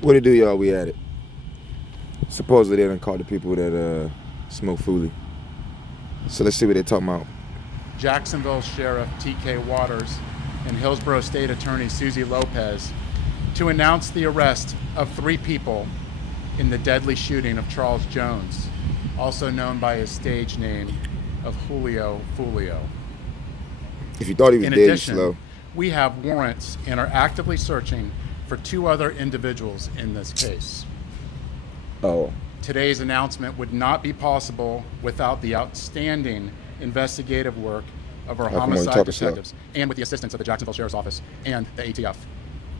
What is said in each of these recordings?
What it do, y'all? We at it. Supposedly they done caught the people that smoke Foolio. So let's see what they're talking about. Jacksonville Sheriff T.K. Waters and Hillsborough State Attorney Susie Lopez to announce the arrest of 3 people in the deadly shooting of Charles Jones, also known by his stage name of Foolio. If you thought he was In dead, you addition, slow. we have warrants and are actively searching for 2 other individuals in this case. Oh. Today's announcement would not be possible without the outstanding investigative work of our homicide detectives and with the assistance of the Jacksonville Sheriff's Office and the ATF.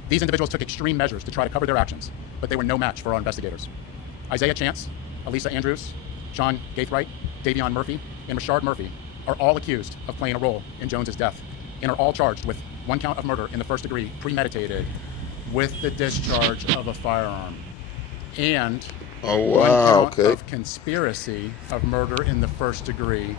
These individuals took extreme measures to try to cover their actions, but they were no match for our investigators. Isaiah Chance, Elisa Andrews, Sean Gaithright, Davion Murphy, and Rashard Murphy are all accused of playing a role in Jones's death and are all charged with 1 count of murder in the first degree, premeditated, with the discharge of a firearm, and 1 count of conspiracy of murder in the first degree,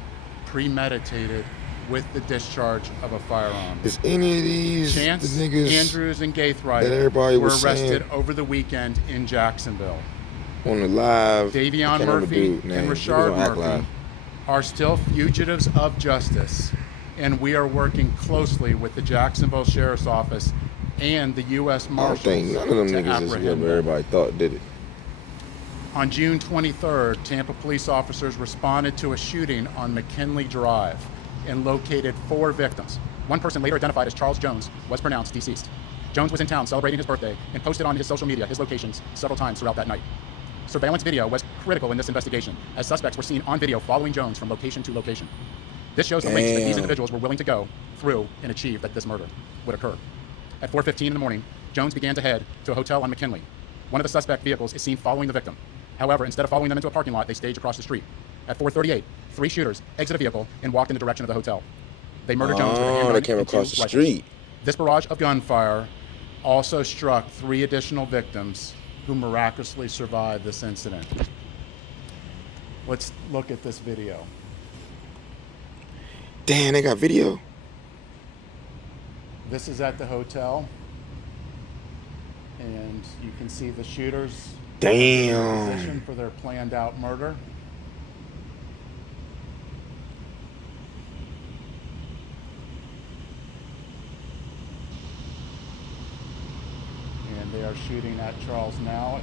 premeditated, with the discharge of a firearm. Is any of these Chance, the niggas Andrews, and Gaithright were arrested over the weekend in Jacksonville. On the live, Davion Murphy and Rashard Murphy are still fugitives of justice, and we are working closely with the Jacksonville Sheriff's Office and the U.S. Marshals I don't think none of them niggas is what everybody thought did it. On June 23rd, Tampa police officers responded to a shooting on McKinley Drive and located 4 victims. 1 person, later identified as Charles Jones, was pronounced deceased. Jones was in town celebrating his birthday and posted on his social media his locations several times throughout that night. Surveillance video was critical in this investigation, as suspects were seen on video following Jones from location to location. This shows the lengths that these individuals were willing to go through and achieve that this murder would occur. At 4:15 in the morning, Jones began to head to a hotel on McKinley. One of the suspect vehicles is seen following the victim. However, instead of following them into a parking lot, they staged across the street. At 4:38, 3 shooters exited a vehicle and walked in the direction of the hotel. They murdered Jones with a handgun they came and 2 across the rifles. street. This barrage of gunfire also struck 3 additional victims who miraculously survived this incident. Let's look at this video. Damn, they got video. This is at the hotel, and you can see the shooters in position for their planned out murder. And they are shooting at Charles now,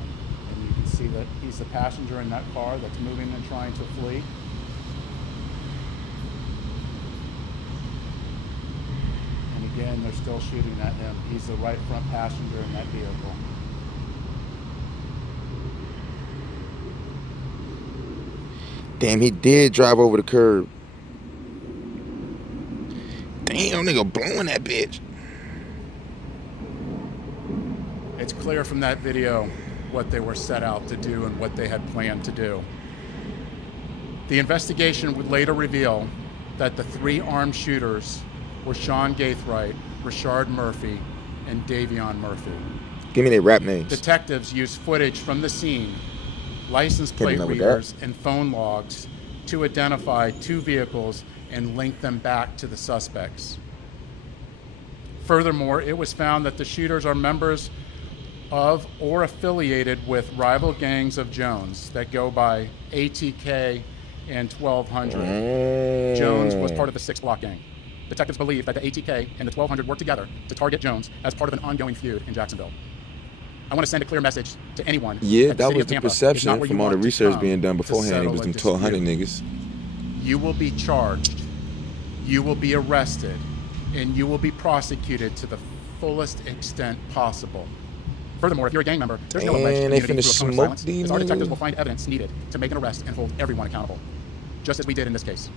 and you can see that he's the passenger in that car that's moving and trying to flee. And again, they're still shooting at him. He's the right front passenger in that vehicle. Damn, he did drive over the curb. Damn, nigga blowing that bitch. It's clear from that video what they were set out to do and what they had planned to do. The investigation would later reveal that the 3 armed shooters were Sean Gaithright, Rashard Murphy, and Davion Murphy. Give me their rap names. Detectives used footage from the scene, license plate readers, and phone logs to identify 2 vehicles and link them back to the suspects. Furthermore, it was found that the shooters are members of or affiliated with rival gangs of Jones that go by ATK and 1200. Jones was part of the 6 Block gang. Detectives believe that the ATK and the 1200 worked together to target Jones as part of an ongoing feud in Jacksonville. I want to send a clear message to anyone. Yeah, that was the perception from all the research being done beforehand. It was them 1200 niggas. You will be charged, you will be arrested, and you will be prosecuted to the fullest extent possible. Furthermore, if you're a gang member, there's no alleged immunity through a cone of silence, as our detectives will find evidence needed to make an arrest and hold everyone accountable, just as we did in this case.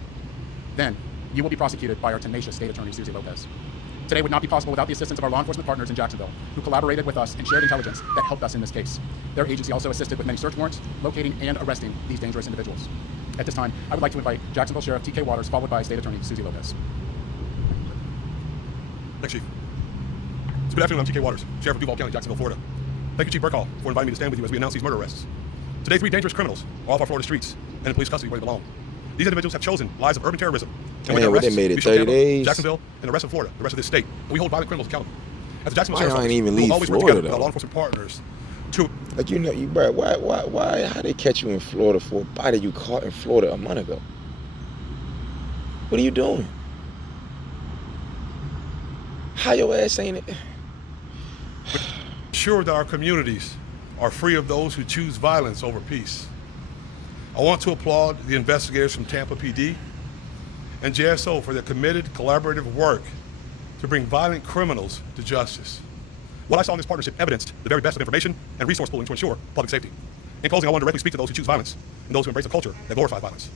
Then, you will be prosecuted by our tenacious state attorney, Susie Lopez. Today would not be possible without the assistance of our law enforcement partners in Jacksonville, who collaborated with us and shared intelligence that helped us in this case. Their agency also assisted with many search warrants, locating and arresting these dangerous individuals. At this time, I would like to invite Jacksonville Sheriff T.K. Waters, followed by State Attorney Susie Lopez. Thanks, Chief. So good afternoon, I'm T.K. Waters, Sheriff of Duval County, Jacksonville, Florida. Thank you, Chief Burkhall, for inviting me to stand with you as we announce these murder arrests. Today, 3 dangerous criminals are off our Florida streets and in police custody where they belong. These individuals have chosen lives of urban terrorism. And with their arrests, they made it we show 30 Tampa, days. Jacksonville, and the rest of Florida, the rest of this state. And we hold violent criminals accountable. As the Jacksonville Sheriff's Why Office, y'all ain't even we will leave always work Florida, together with our though? law enforcement partners to Like, bro, how they catch you in Florida for a body you caught in Florida a month ago? What are you doing? How your ass ain't it? ensure that our communities are free of those who choose violence over peace. I want to applaud the investigators from Tampa PD and JSO for their committed collaborative work to bring violent criminals to justice. What I saw in this partnership evidenced the very best of information and resource pooling to ensure public safety. In closing, I want to directly speak to those who choose violence and those who embrace a culture that glorifies violence.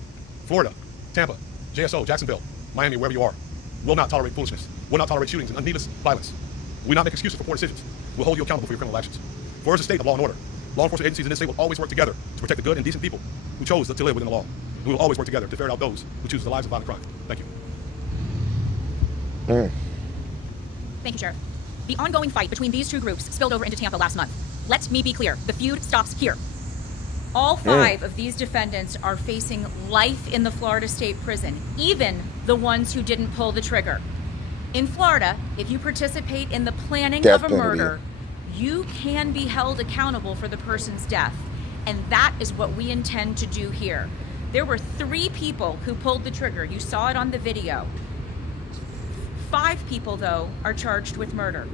Florida, Tampa, JSO, Jacksonville, Miami, wherever you are, will not tolerate foolishness, will not tolerate shootings and needless violence. We will not make excuses for poor decisions. We'll hold you accountable for your criminal actions. For as a state of law and order, law enforcement agencies in this state will always work together to protect the good and decent people who chose to live within the law. And we will always work together to ferret out those who choose the lives of violent crime. Thank you. Thank you, Sheriff. The ongoing fight between these two groups spilled over into Tampa last month. Let me be clear, the feud stops here. All 5 of these defendants are facing life in the Florida State Prison, even the ones who didn't pull the trigger. In Florida, if you participate in the planning of a murder, you can be held accountable for the person's death. And that is what we intend to do here. There were 3 people who pulled the trigger. You saw it on the video. 5 people, though, are charged with murder.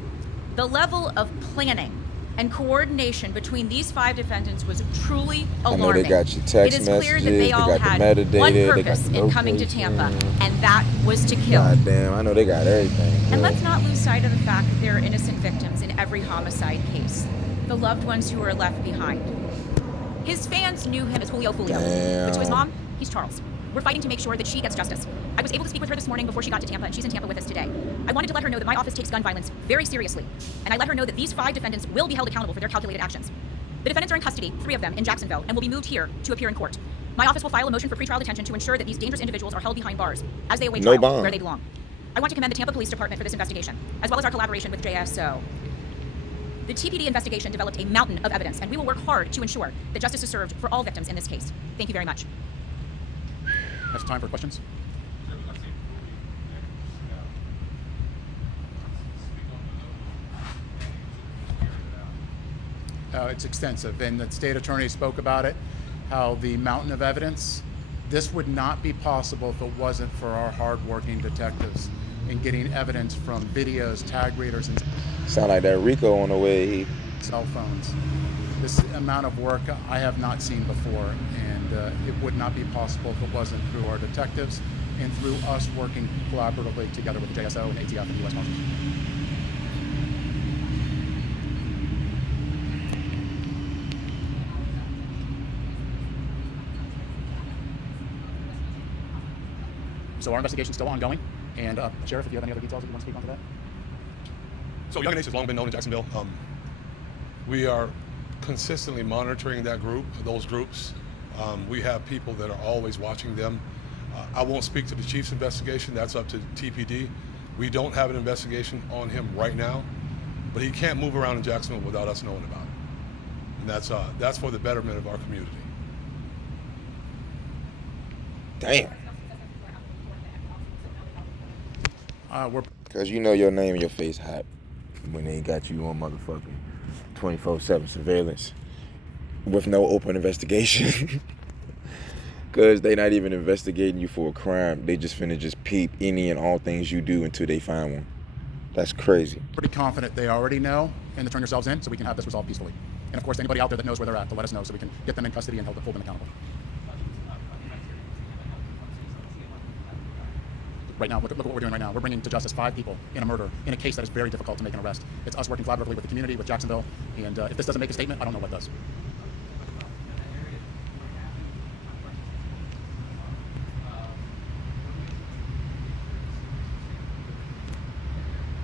The level of planning and coordination between these 5 defendants was truly alarming. I know they got your text messages. It is clear that they all had one purpose in coming to Tampa, and that was to kill. God damn, I know they got everything. And let's not lose sight of the fact that there are innocent victims in every homicide case. The loved ones who are left behind. His fans knew him as Foolio. But to his mom, he's Charles. We're fighting to make sure that she gets justice. I was able to speak with her this morning before she got to Tampa, and she's in Tampa with us today. I wanted to let her know that my office takes gun violence very seriously, and I let her know that these 5 defendants will be held accountable for their calculated actions. The defendants are in custody, 3 of them, in Jacksonville, and will be moved here to appear in court. My office will file a motion for pretrial detention to ensure that these dangerous individuals are held behind bars as they await trial, where they belong. I want to commend the Tampa Police Department for this investigation, as well as our collaboration with JSO. The TPD investigation developed a mountain of evidence, and we will work hard to ensure that justice is served for all victims in this case. Thank you very much. Have time for questions? It's extensive, and the state attorney spoke about it, how the mountain of evidence, this would not be possible if it wasn't for our hard-working detectives in getting evidence from videos, tag readers, and sound like that Rico on the way. Cell phones. This amount of work I have not seen before, and it would not be possible if it wasn't through our detectives and through us working collaboratively together with the JSO and ATF and U.S. Marshals. So our investigation is still ongoing, and Sheriff, if you have any other details that you want to speak on to that? So Young and Ace has long been known in Jacksonville. We are consistently monitoring those groups. We have people that are always watching them. I won't speak to the chief's investigation. That's up to TPD. We don't have an investigation on him right now, but he can't move around in Jacksonville without us knowing about it. And that's for the betterment of our community. Damn. Because you know your name and your face hot when they got you on motherfucking 24/7 surveillance with no open investigation. Because they not even investigating you for a crime. They just finna just peep any and all things you do until they find one. That's crazy. Pretty confident they already know and to turn yourselves in so we can have this resolved peacefully. And of course, anybody out there that knows where they're at, to let us know so we can get them in custody and hold them accountable. Right now, look at what we're doing right now. We're bringing to justice 5 people in a murder in a case that is very difficult to make an arrest. It's us working collaboratively with the community, with Jacksonville, and if this doesn't make a statement, I don't know what does.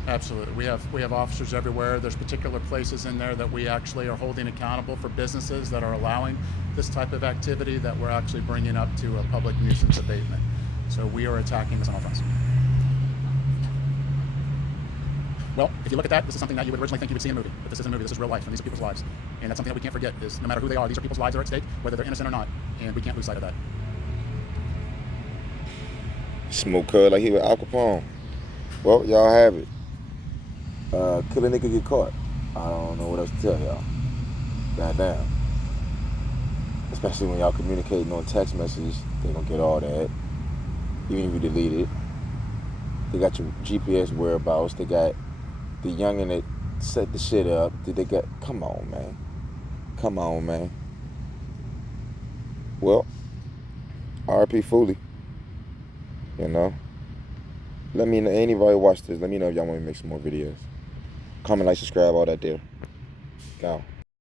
Absolutely. We have officers everywhere. There's particular places in there that we actually are holding accountable for businesses that are allowing this type of activity that we're actually bringing up to a public nuisance abatement. So we are attacking this on all fronts. Well, if you look at that, this is something that you would originally think you would see in a movie, but this isn't a movie, this is real life, and these are people's lives. And that's something that we can't forget, is no matter who they are, these are people's lives that are at stake, whether they're innocent or not, and we can't lose sight of that. Smoke cud like he was Al Capone. Well, y'all have it. Kill a nigga get caught. I don't know what else to tell y'all. Goddamn. Especially when y'all communicating on text messages, they don't get all that. Even if you delete it. They got your GPS whereabouts. They got the youngin' that set the shit up. Did they got? Come on, man. Come on, man. Well, RP Foolio. You know. Let me know. Anybody watch this? Let me know if y'all want me to make some more videos. Comment, like, subscribe, all that there. Now.